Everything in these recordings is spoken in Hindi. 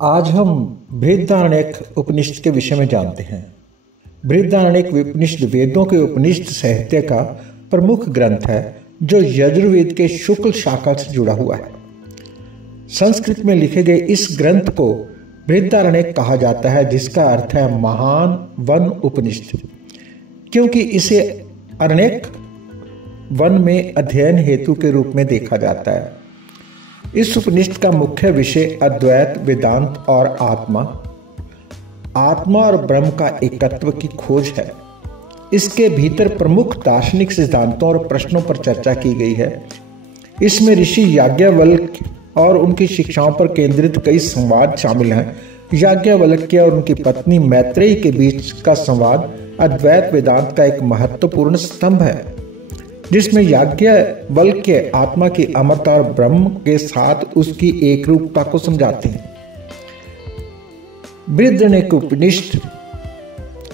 आज हम बृहदारण्यक उपनिषद के विषय में जानते हैं। बृहदारण्यक उपनिषद वेदों के उपनिषद साहित्य का प्रमुख ग्रंथ है जो यजुर्वेद के शुक्ल शाखा से जुड़ा हुआ है। संस्कृत में लिखे गए इस ग्रंथ को बृहदारण्यक कहा जाता है, जिसका अर्थ है महान वन उपनिषद, क्योंकि इसे अरण्यक वन में अध्ययन हेतु के रूप में देखा जाता है। इस उपनिषद का मुख्य विषय अद्वैत वेदांत और आत्मा और ब्रह्म का एकत्व की खोज है। इसके भीतर प्रमुख दार्शनिक सिद्धांतों और प्रश्नों पर चर्चा की गई है। इसमें ऋषि याज्ञवल्क्य और उनकी शिक्षाओं पर केंद्रित कई संवाद शामिल हैं। याज्ञवल्क्य और उनकी पत्नी मैत्रेयी के बीच का संवाद अद्वैत वेदांत का एक महत्वपूर्ण स्तंभ है, जिसमें याज्ञवल्क्य आत्मा की अमरता और ब्रह्म के साथ उसकी एकरूपता को समझाते हैं। बृहदारण्यक उपनिषद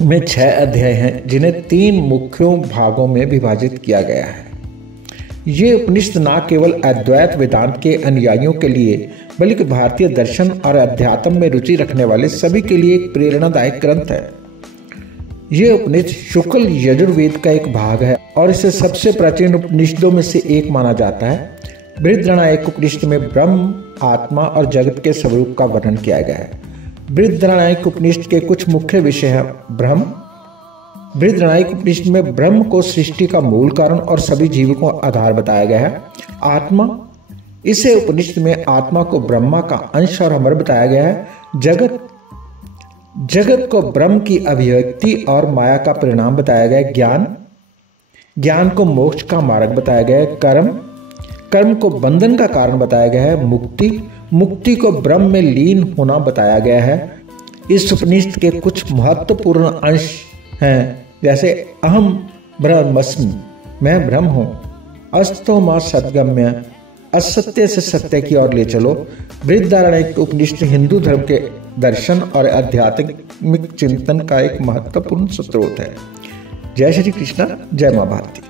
में 6 अध्याय हैं, जिन्हें 3 मुख्य भागों में विभाजित किया गया है। ये उपनिषद न केवल अद्वैत वेदांत के अनुयायियों के लिए, बल्कि भारतीय दर्शन और अध्यात्म में रुचि रखने वाले सभी के लिए एक प्रेरणादायक ग्रंथ है। ये उपनिषद शुक्ल यजुर्वेद का एक भाग है और इसे सबसे प्राचीन उपनिषदों में से एक माना जाता है। बृहदारण्यक उपनिषद में ब्रह्म, आत्मा और जगत के स्वरूप का वर्णन किया गया है। बृहदारण्यक उपनिषद के कुछ मुख्य विषय हैं। ब्रह्म, बृहदारण्यक उपनिषद में ब्रह्म को सृष्टि का मूल कारण और सभी जीवों को आधार बताया गया है। आत्मा, इसे उपनिषद में आत्मा को ब्रह्मा का अंश और अमर बताया गया है। जगत को ब्रह्म की अभिव्यक्ति और माया का परिणाम बताया गया है। ज्ञान को मोक्ष का मार्ग बताया गया है। कर्म को बंधन का कारण बताया गया है। मुक्ति को ब्रह्म में लीन होना बताया गया है। इस उपनिषद के कुछ महत्वपूर्ण अंश हैं, जैसे अहम ब्रह्मस्मि, मैं ब्रह्म हूँ। अस्तो मा सद्गम्य, असत्य से सत्य की ओर ले चलो। बृहदारण्यक उपनिषद हिंदू धर्म के दर्शन और आध्यात्मिक चिंतन का एक महत्वपूर्ण स्रोत है। जय श्री कृष्ण, जय मां भारती।